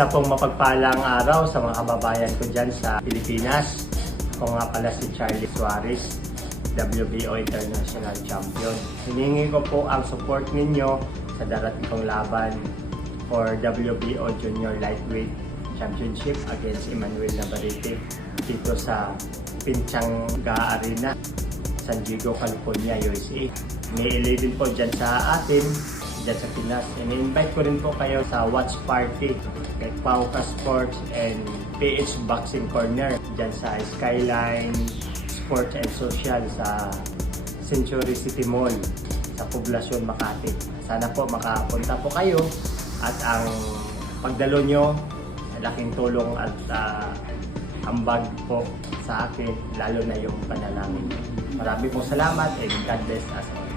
Isa pong mapagpalang araw sa mga kababayan ko dyan sa Pilipinas. Ako nga pala si Charlie Suarez, WBO International Champion. Hiningi ko po ang support ninyo sa darating kong laban for WBO Junior Lightweight Championship against Emmanuel Navarrete dito sa Pechanga Arena, San Diego, California, USA. May 11 po dyan sa atin, dyan sa Pinas. In-invite ko rin po kayo sa watch party kay Pauka Sports and PH Boxing Corner dyan sa Skyline Sports and Social sa Century City Mall sa Poblacion, Makati. Sana po makapunta po kayo at ang pagdalo nyo laking tulong at ambag po sa akin, lalo na yung panalangin. Marami pong salamat and God bless us all.